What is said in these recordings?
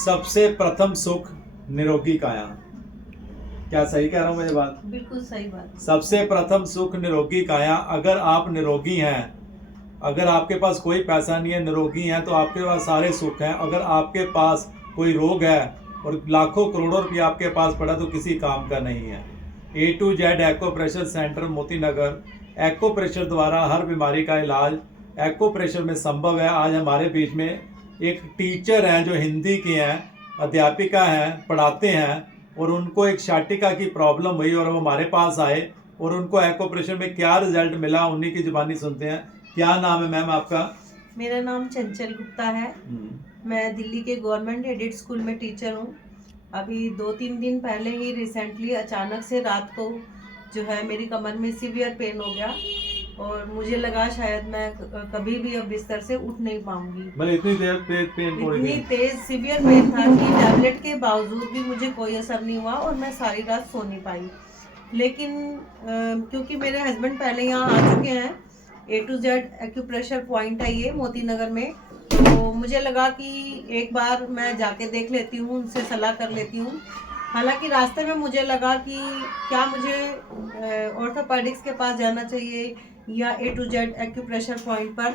सबसे प्रथम सुख निरोगी काया। क्या सही कह रहा हूँ मैं ये बात? बिल्कुल सही बात। सबसे प्रथम सुख निरोगी काया। अगर आप निरोगी हैं, अगर आपके पास कोई पैसा नहीं है, निरोगी हैं, तो आपके पास सारे सुख हैं। अगर आपके पास कोई रोग है और लाखों करोड़ों रुपया आपके पास पड़ा तो किसी काम का नहीं है। A to Z echo pressure centre Moti Nagar, echo pressure द्वारा हर बीमारी का इलाज एक्को प्रेशर में संभव है। आज हमारे बीच में एक टीचर हैं जो हिंदी के हैं, अध्यापिका हैं, पढ़ाते हैं, और उनको एक शाटिका की प्रॉब्लम हुई और वो हमारे पास आए और उनको एक्को प्रेशर में क्या रिजल्ट मिला उन्हीं की जुबानी सुनते हैं। क्या नाम है मैम आपका? मेरा नाम चंचल गुप्ता है। मैं दिल्ली के गवर्नमेंट एडेड स्कूल में टीचर हूँ। अभी 2-3 दिन पहले ही रिसेंटली अचानक से रात को जो है मेरी कमर में सीवियर पेन हो गया और मुझे लगा शायद मैं कभी भी अब बिस्तर से उठ नहीं पाऊंगी। इतनी देर पेन इतनी तेज सीवियर पेन था कि टैबलेट के बावजूद भी मुझे कोई असर नहीं हुआ और मैं सारी रात सो नहीं पाई। लेकिन क्योंकि मेरे हस्बैंड पहले यहाँ आ चुके हैं, A to Z acupressure point है ये मोती नगर में, तो मुझे लगा कि एक बार मैं जाके देख लेती हूँ, उनसे सलाह कर लेती हूँ। हालांकि रास्ते में मुझे लगा कि क्या मुझे ऑर्थोपेडिक्स के पास जाना चाहिए या A to Z acupressure point पर,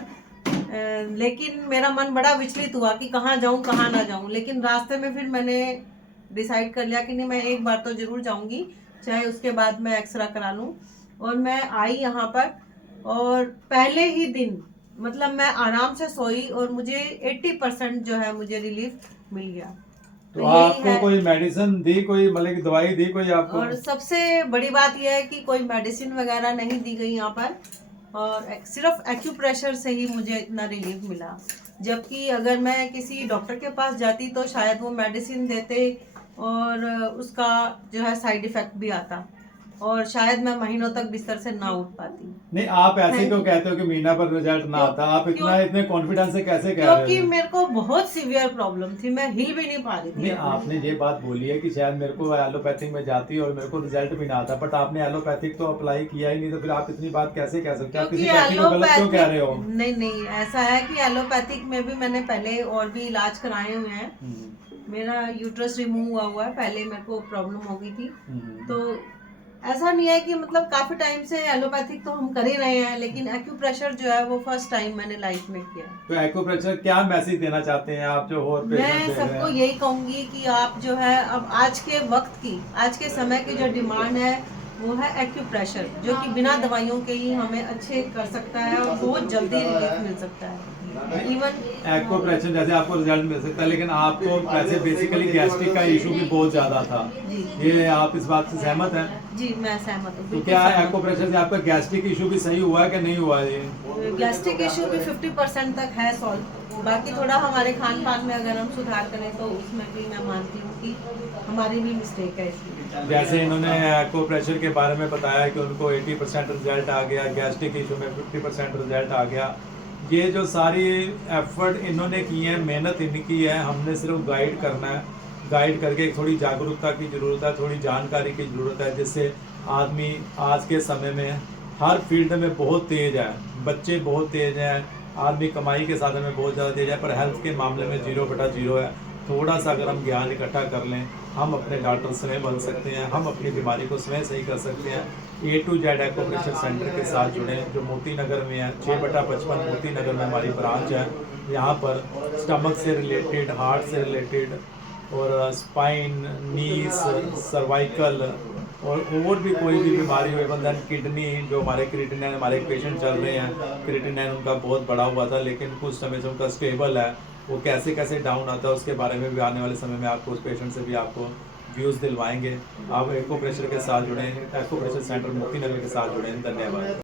लेकिन मेरा मन बड़ा विचलित हुआ कि कहाँ जाऊँ कहाँ ना जाऊँ। लेकिन रास्ते में फिर मैंने डिसाइड कर लिया कि नहीं, मैं एक बार तो ज़रूर जाऊँगी, चाहे उसके बाद मैं एक्सरा करा लूँ। और मैं आई यहाँ पर और पहले ही दिन मतलब मैं आराम से सोई और मुझे 80% जो है मुझे रिलीफ मिल गया। तो आपको कोई मेडिसिन दी, कोई मतलब दवाई दी कोई आपको? और सबसे बड़ी बात यह है कि कोई मेडिसिन वगैरह नहीं दी गई यहाँ पर, और सिर्फ एक्यूप्रेशर से ही मुझे इतना रिलीफ मिला। जबकि अगर मैं किसी डॉक्टर के पास जाती तो शायद वो मेडिसिन देते और उसका जो है साइड इफेक्ट भी आता और शायद मैं महीनों तक बिस्तर से ना उठ पाती। नहीं, आप ऐसे क्यों कहते हो कि महीना पर रिजल्ट ना आता? आप इतने कॉन्फिडेंस से कैसे कह रहे हो? क्योंकि मेरे को बहुत सीवियर प्रॉब्लम थी, मैं हिल भी नहीं पा रही थी। नहीं, आपने ये बात बोली है कि शायद मेरे को एलोपैथिक में जाती और मेरे को रिजल्ट भी ना आता, बट आपने एलोपैथिक तो अप्लाई किया ही नहीं, तो फिर आप इतनी बात कैसे कह सकते हैं? आप किसी पैथी को गलत क्यों कह रहे हो? नहीं, ऐसा है कि एलोपैथिक में भी मैंने पहले और भी इलाज कराए हुए हैं। मेरा यूट्रस रिमूव हुआ है, पहले मेरे को प्रॉब्लम हो गई थी, तो ऐसा नहीं है कि मतलब काफी टाइम से एलोपैथिक तो हम कर ही रहे हैं, लेकिन एक्यूप्रेशर जो है वो फर्स्ट टाइम मैंने लाइफ में किया। तो एक्यूप्रेशर क्या मैसेज देना चाहते हैं आप जो और मैं सबको यही कहूंगी कि आप जो है अब आज के वक्त की, आज के समय की जो डिमांड है वो है एक्यूप्रेशर, जो कि बिना दवाइयों के ही हमें अच्छे कर सकता है और बहुत जल्दी रिलीफ मिल सकता है। इवन एक्यूप्रेशर जैसे आपको रिजल्ट मिल सकता है, लेकिन आपको वैसे बेसिकली गैस्ट्रिक का इशू भी बहुत ज्यादा था, ये आप इस बात से सहमत हैं? जी, मैं सहमत हूँ। तो क्या एक्यूप्रेशर से आपका गैस्ट्रिक इशू भी सही हुआ है कि नहीं हुआ है? ये गैस्ट्रिक इशू भी 50% तक है सॉल्व। बाकी थोड़ा हमारे खान पान में अगर हम सुधार करें तो उसमें भी मैं मानती हूँ कि हमारी भी मिस्टेक है इसमें। जैसे इन्होंने एक्यूप्रेशर के बारे में बताया कि उनको 80% रिजल्ट आ गया, गैस्ट्रिक इशू में 50% रिजल्ट आ गया। ये जो सारी एफर्ट इन्होंने की है, मेहनत इनकी है, हमने सिर्फ गाइड करना है। गाइड करके थोड़ी जागरूकता की ज़रूरत है, थोड़ी जानकारी की ज़रूरत है, जिससे आदमी आज के समय में हर फील्ड में बहुत तेज़ है, बच्चे बहुत तेज़ हैं, आदमी कमाई के साधन में बहुत ज़्यादा तेज़ है, पर हेल्थ के मामले में 0/0 है। थोड़ा सा अगर हम ज्ञान इकट्ठा कर लें, हम अपने डॉक्टर स्वयं बन सकते हैं, हम अपनी बीमारी को स्वयं सही कर सकते हैं। A to Z acupressure centre के साथ जुड़े, जो मोती नगर में है, 6/55 मोती नगर में हमारी ब्रांच है। यहाँ पर स्टमक से रिलेटेड, हार्ट से रिलेटेड और स्पाइन, नीस, सर्वाइकल और भी कोई भी बीमारी हो, इवन किडनी, जो हमारे क्रिएटिनिन हमारे पेशेंट चल रहे हैं, क्रिएटिनिन उनका बहुत बड़ा हुआ था लेकिन कुछ समय से उनका स्टेबल है, वो कैसे कैसे डाउन आता है उसके बारे में भी आने वाले समय में आपको उस पेशेंट से भी आपको व्यूज़ दिलवाएंगे। आप एक्यूप्रेशर के साथ जुड़ें, एक्यूप्रेशर सेंटर मोती नगर के साथ जुड़ें। धन्यवाद।